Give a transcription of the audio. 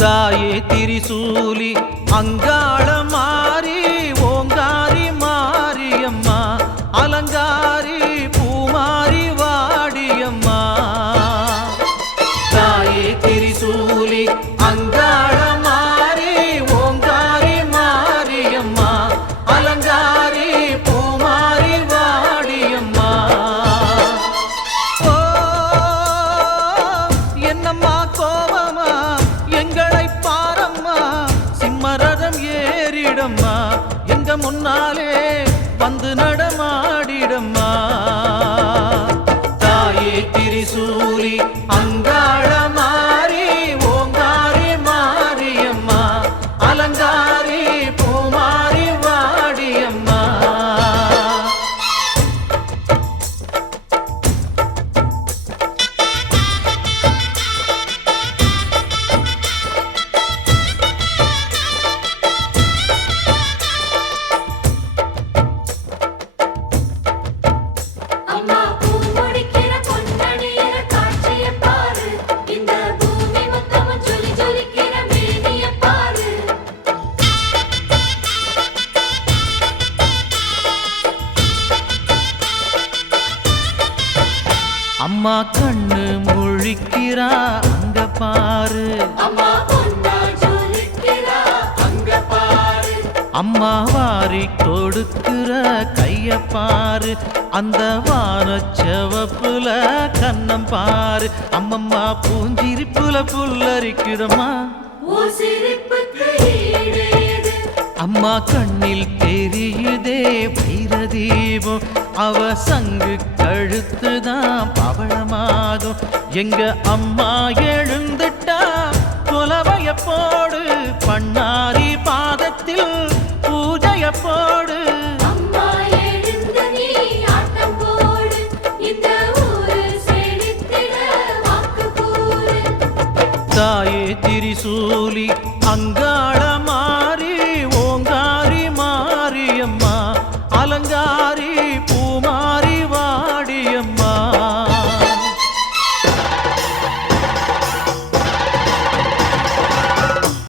தாயே திரிசூலி அங்காள மாறி ஓங்காரி மாரியம்மா அலங்காரி பூமாரி வாடியம்மா தாயே திரிசூலி அங்காள மாறி ஓங்காரி மாரியம்மா அலங்காரி பூமாரி வாடியம்மா ஓ என்னம்மா கோவமா எங்களை பாரம்மா சிம்மரதம் ஏறிடம்மா எங்க முன்னாலே வந்து நடமாடிடம்மா தாயே திரிசூலி அங்காள மாறி ஓங்காரி மாரியம்மா அலங்காரி பூமாரி வாடியம்மா அம்மா பூமுடிக்கிற பொன்னணியிற காட்சிய பாரு இந்த பூமி மொத்தமும் ஜொலி ஜொலிக்கிற மேனிய பாரு அம்மா கண்ணு முழிக்கிறா அங்க பாரு அம்மா பொன்னா ஜொலிக்கிறா அங்க பாரு அம்மா வாரி கொடுக்கிற கைய பாரு அந்த வானச்சவப்புல கண்ணம் பாரு அம்மம்மா பூஞ்சிரிப்புல புல்லரிக்குதம்மா ஓ சிரிப்புக்கு ஈடேது அம்மா கண்ணில் தெரியுதே வைரதீபம் அவ சங்கு கழுத்துதான் பவளமாகும் எங்க அம்மா எழுந்துட்டா குலவைய போடு பண்ணாரி பாதத்தில் பூஜைய போடு அம்மா எழுந்து நீ ஆட்டம் போடு இந்த ஊரு செழித்திட வாக்கு கூறு தாயே திரிசூலி அங்காள